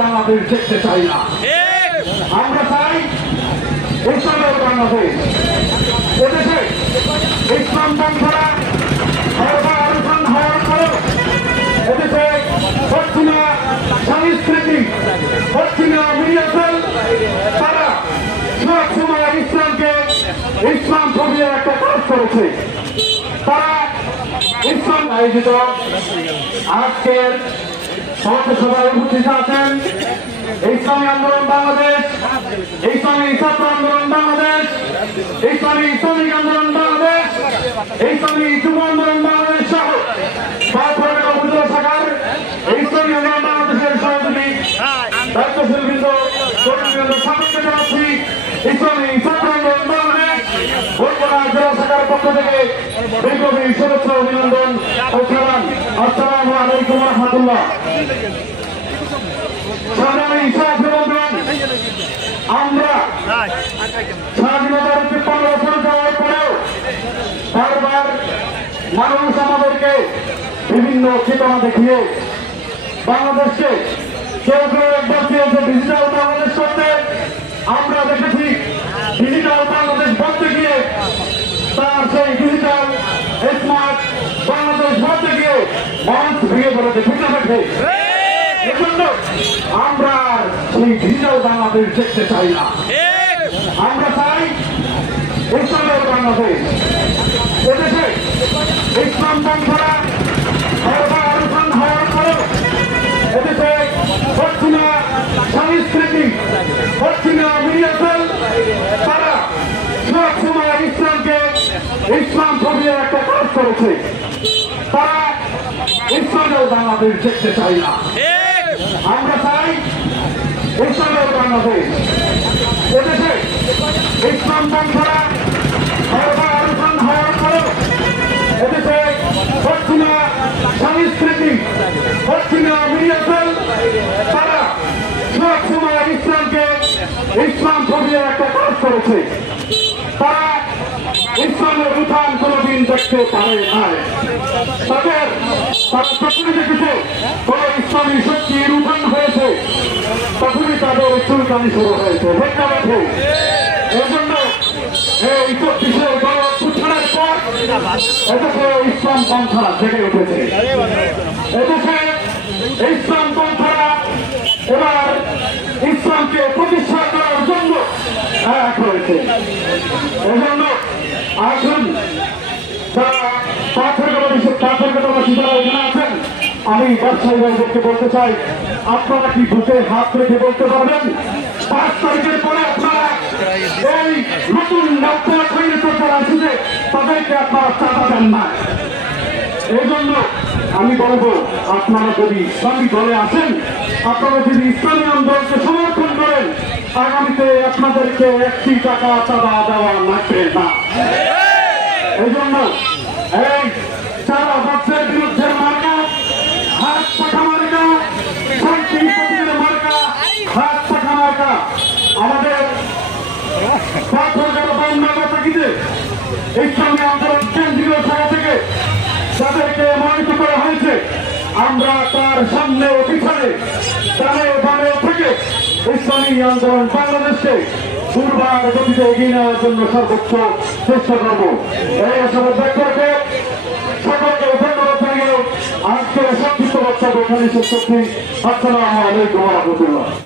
বাংলাদেশ দেখতে চাই না। আমরা চাই ইসলামের বাংলাদেশ। এদেশে ইসলাম পন্থা আলোচনা হওয়ার পরেও এদেশে পশ্চিমা সংস্কৃতি, পশ্চিমা মিডিয়া সেল তারা সব সময় ইসলাম ফোবিয়া একটা কাজ করেছে। তারা ইসলাম আয়োজিত আজকের সভায় উপস্থিত আছেন ইসলামী আন্দোলন বাংলাদেশ, ইসলামী ছাত্র আন্দোলন বাংলাদেশ, ইসলামী শ্রমিক আন্দোলন বাংলাদেশ, ইসলামী যুব আন্দোলন বাংলাদেশ সহ উপজেলা শাখার ইসলামী আন্দোলন বাংলাদেশের সহযোগী দায়িত্বশীল বৃন্দ সকলকে জানাচ্ছি ইসলামী ছাত্র আন্দোলন বাংলাদেশ বরগুনা জেলা শাখার পক্ষ থেকে বিপ্লবী শুভেচ্ছা অভিনন্দন ও সালাম। আসসালামু আলাইকুম ওয়া রাহমাতুল্লাহ। আমরা স্বাধীনতার ৫৩ বছর যাওয়ার পরেও বারবার মানুষ আমাদেরকে বিভিন্ন চেতনা দেখিয়ে বাংলাদেশকে কেউ কেউ একবার চেয়েছে ডিজিটাল বাংলাদেশ করতে। আমরা দেখেছি ডিজিটাল বাংলাদেশ বলতে গিয়ে তার সেই ডিজিটাল স্মার্ট বাংলাদেশ বলতে গিয়ে মানুষ ভেঙে পড়েছে, ঠিক আছে। এজন্য আমরা সেই ডিজিটাল বাংলাদেশ দেখতে চাই না। আমরা চাই ইসলামের বাংলাদেশ। এদেশে ইসলাম পন্থা আলোচনা হওয়ার পরেও এদেশে পশ্চিমা সংস্কৃতি, পশ্চিমা মিডিয়া সেল তারা সব সময় ইসলাম ফোবিয়া একটা কাজ করেছে। তারা ইসলামের বাংলাদেশ দেখতে চাই না। আমরা চাই ইসলামের বাংলাদেশ। এদেশে ইসলাম পন্থা আলোচনা হওয়ার পরেও এদেশে পশ্চিমা সংস্কৃতি, পশ্চিমা মিডিয়া সেল তারা সব সময় ইসলাম ফোবিয়া একটা কাজ করেছে। তারা ইসলামের উত্থান কোনদিন দেখতে পারে নাই। তারা তখনই দেখেছে কোন ইসলামী শক্তির উত্থান হয়েছে, তখনই তাদের চুলকানি শুরু হয়েছে। এই জন্য এই ৩৪ গণঅভ্যুত্থানের পর এদেশে ইসলাম পন্থা জেগে উঠেছে। এদেশে ইসলাম পন্থারা এবার ইসলামকে প্রতিষ্ঠা করার জন্য এক হয়েছে। এজন্য আসুন যারা পাথরঘাটাবাসী যারা এখানে আছেন, আমি ব্যবসায়ী ভাইদেরকে বলতে চাই, আপনারা কি বুকে হাত রেখে বলতে পারবেন ৫ তারিখের পরে আপনারা এই নতুন যারা আসছে তাদেরকে আপনারা চাঁদা দেন না? এই জন্য আমি বলবো, আপনারা যদি ইসলামী দলে আসেন, আপনারা যদি ইসলামী আন্দোলনকে সমর্থন করেন, আগামীতে আপনাদেরকে ১ টাকা চাঁদা দেওয়া লাগবে না। এই জন্য এই সারা বছরের বিরুদ্ধে মার্কা, হাত পাখা মার্কা, শান্তি প্রতিনিধি মার্কা, হাত পাখা মার্কা আমাদের ইসলামী আন্দোলন কেন্দ্রীয় শাখা থেকে তাদেরকে মনোনীত করা হয়েছে। আমরা তার সামনে ও পিছনে ডানে বামে থেকে ইসলামী আন্দোলন বাংলাদেশকে দুর্বার গতিতে এগিয়ে নেওয়ার জন্য সর্বোচ্চ চেষ্টা করব। এই আশাবাদ ব্যক্ত করে সকলকে ধন্যবাদ জানিয়ে আজকের সংক্ষিপ্ত বক্তব্য এখানে শেষ করছি। আসসালামু আলাইকুম ওয়া রাহমাতুল্লাহ।